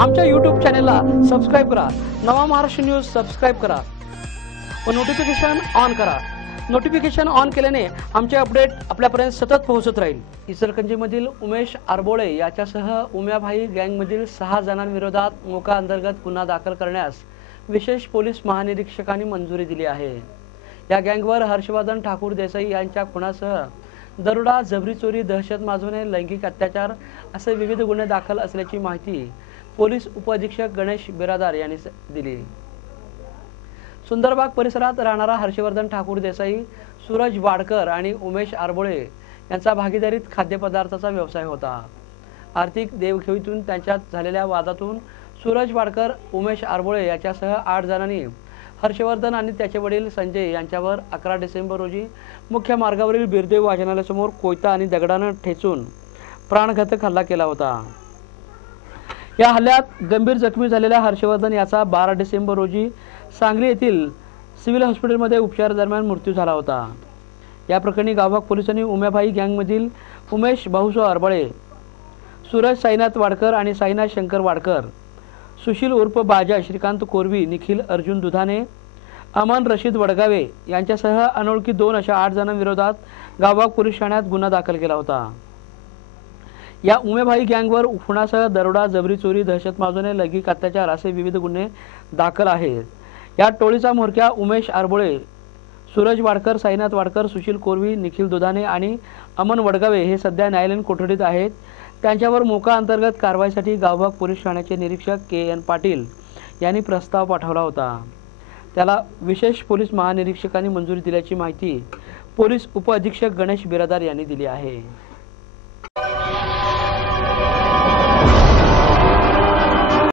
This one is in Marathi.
आमच्या YouTube चॅनलला सबस्क्राइब करा। नवा महाराष्ट्र न्यूज सबस्क्राइब करा व नोटिफिकेशन ऑन करा। नोटिफिकेशन ऑन केल्याने आमचे अपडेट आपल्यापर्यंत सतत पोहोचत राहील। इचलकरंजीमधील उमेश आरबोळे याच्यासह उम्याभाई गँगमधील 6 जणांविरोधात मोका अंतर्गत गुन्हा दाखल करण्यास विशेष पोलीस महानिरीक्षकांनी मंजुरी दिली आहे। या गँगवर हर्षवर्धन ठाकूर देसाई यांच्या खुनासह दरोडा, जबरी चोरी, दहशत माजवणे, लैंगिक अत्याचार असे विविध गुन्हे दाखल असल्याची माहिती पोलीस उपअधीक्षक गणेश बिरादार यांनी दिली। सुंदरबाग परिसरात राहणारा हर्षवर्धन ठाकूर देसाई, सूरज वाडकर आणि उमेश आरबोळे यांचा भागीदारीत खाद्यपदार्थाचा व्यवसाय होता। आर्थिक देवघेवीतून त्यांच्यात झालेल्या वादातून सूरज वाडकर, उमेश आरबोळे याच्यासह 8 जणांनी हर्षवर्धन आणि त्याचे वडील संजय यांच्यावर 11 डिसेंबर रोजी मुख्य मार्गावरील बिरदेव वाचनालयासमोर कोयता आणि दगडाने ठेचून प्राणघातक हल्ला केला होता। या हल्ल्यात गंभीर जखमी झालेल्या हर्षवर्धन याचा 12 डिसेंबर रोजी सांगली येथील सिव्हिल हॉस्पिटलमध्ये उपचारादरम्यान मृत्यू झाला होता। या प्रकरणी गावभाग पोलिसांनी उम्याभाई गँगमधील उमेश भाऊसो आरबोळे, सूरज साईनाथ वाडकर आणि साईनाथ शंकर वाडकर, सुशील उर्फ बाजा श्रीकांत कोरवी, निखिल अर्जुन दुधाने, अमन रशीद वडगावे यांच्यासह अनोळखी 2 अशा 8 जणांविरोधात गावभाग पोलीस ठाण्यात गुन्हा दाखल केला होता। या उमेभाई गँगवर खुनासह दरोडा, जबरी चोरी, दहशत माजवणे, लैंगिक अत्याचार असे विविध गुन्हे दाखल आहेत। या टोळीचा म्होरक्या उमेश आरबोळे, सूरज वाडकर, साईनाथ वाडकर, सुशील कोरवी, निखिल दुधाने आणि अमन वडगावे हे सध्या न्यायालयीन कोठडीत आहेत। त्यांच्यावर मोका अंतर्गत कारवाईसाठी गावभाग पोलीस ठाण्याचे निरीक्षक के.एन. पाटील यांनी प्रस्ताव पाठवला होता। त्याला विशेष पोलीस महानिरीक्षकांनी मंजुरी दिल्याची माहिती पोलीस उपअधीक्षक गणेश बिरादार यांनी दिली आहे।